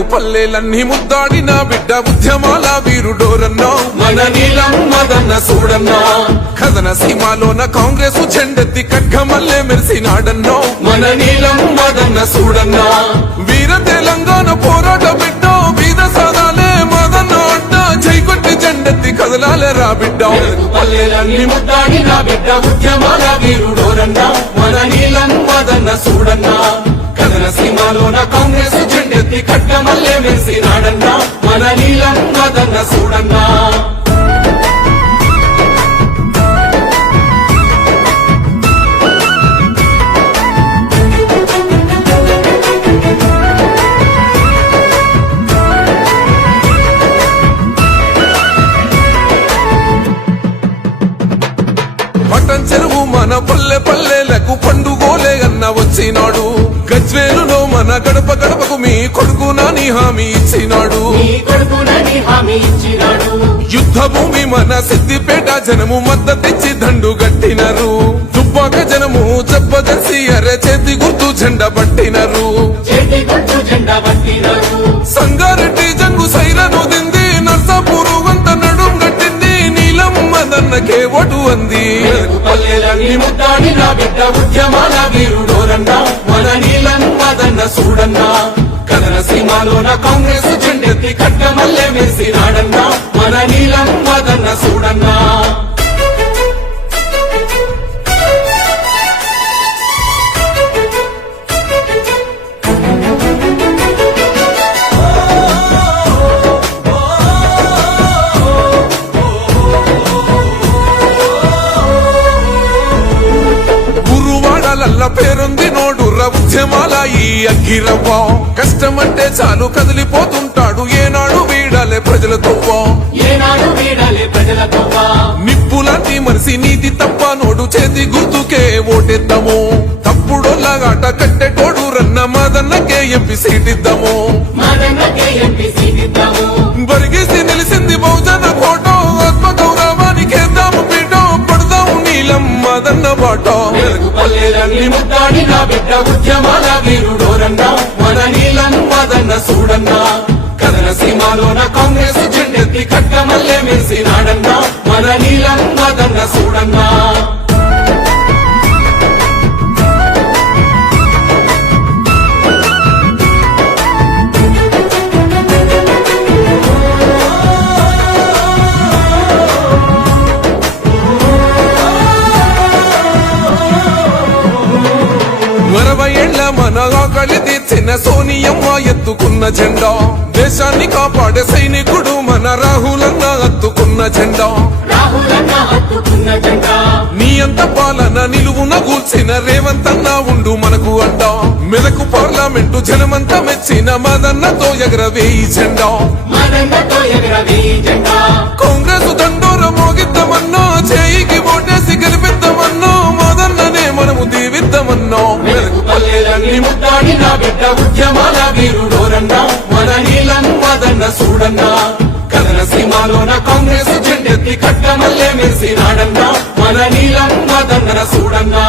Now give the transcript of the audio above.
మెదకు పల్లెలన్నీ ముద్దాడిన బిడ్డ ఉద్యమాల వీరుడోరన్నో మన నీలం మదన్న సూడన్నో కథన సీమాలోన కాంగ్రెస్ జెండెత్తి ఖడ్గమల్లే మెరిసినాడన్నో మన నీలం మదన్న సూడన్నో వీర తెలంగాణ పోరాట బిడ్డ వీర సాదాలే మదన్న అడ్డ జైకొట్టి జెండెత్తి కదలాలే రా బిడ్డ పల్లెలన్నీ ముద్దాడిన బిడ్డ ఉద్యమాల వీరుడోరన్నో మన నీలం మదన్న సూడన్నో కథన సీమాలోన కాంగ్రెస్ జెండెత్తి ఖడ్గమల్లే మెరిసినాడన్నా మన నీలం మదన్న సూడన్నా పట్టం చెరువు మన పల్లె పల్లెలకు పండుగోలే అన్న వచ్చినాడు గజ్వేలులో మన గడప గడపకు మీ కొడుకునని హామీ ఇచ్చినాడు యుద్ధ భూమి మన సిద్దిపేట జనము మద్దతిచ్చి దండు గట్టినరు దుబ్బాక జనము జబ్బదర్సి అరే చేతి గుర్తు జెండా పట్టినరు సంగారెడ్డి జంగు సైరను దింది నర్సాపూరు వంత నడుం గట్టింది నీలం మదన్నకే ఓటు అంది పల్లెలన్నీ ముద్దాడిన బిడ్డ ఉద్యమాల వీరుడోరన్నా మన నీలం మదన్న సూడన్నా కథన సీమాలోన కాంగ్రెస్ జెండెత్తి ఖడ్గమల్లే మెరిసినాడన్నా మన నీలం మదన్న సూడన్నా పేరుంది నోడుర్ర ఉద్యమాల ఈ అగ్గిరవ్వ కష్టమంటే చాలు కదిలిపోతుంటాడు ఏనాడు వీడాలే ప్రజలతో నిప్పులాంటి మనిషి నీతి తప్ప నోడు చేతి గుర్తుకే ఓటేద్దాము తప్పుడోళ్ళగాట కట్టెటోడు రన్న మదన్నకే ఎంపీ సీటిద్దాము బరిగేసి నిలిసింది బహుజన కోటో ఆత్మ గౌరవానికేద్దాము పీటో పడదాము నీలం మదన్న బాటో పల్లెలన్నీ ముద్దాడిన బిడ్డ ఉద్యమాల వీరుడోరన్నా మన నీలం మదన్న సూడన్నా కథన సీమాలోన కాంగ్రెస్ జెండెత్తి ఖడ్గమల్లే మెరిసినాడన్నా మన నీలం మదన్న సూడన్నా మన ఆకలి తీర్చిన సోనియమ్మ ఎత్తుకున్న జెండా దేశాన్ని కాపాడే సైనికుడు మన రాహులన్న ఎత్తుకున్న జెండా నీ అంత పాలన నిలువున కూల్చిన రేవంతన్న ఉండు మనకు అడ్డ మెదకు పార్లమెంటు జనమంతా మెచ్చిన మదన్నతో ఎగరవేయి జెండా కాంగ్రెస్ దండోర మోగిద్దామన్నో చేయికి ఓటేసి గెలిపిద్దామన్నో మదన్ననే మనము దీవిద్దామన్నో పల్లెలన్నీ ముద్దాడిన బిడ్డ ఉద్యమాల వీరుడోరన్నా మన నీలం మదన్న సూడన్నా కథన సీమాలోన కాంగ్రెస్ జెండెత్తి ఖడ్గమల్లే మెరిసినాడన్నా మన నీలం మదన్న సూడన్నా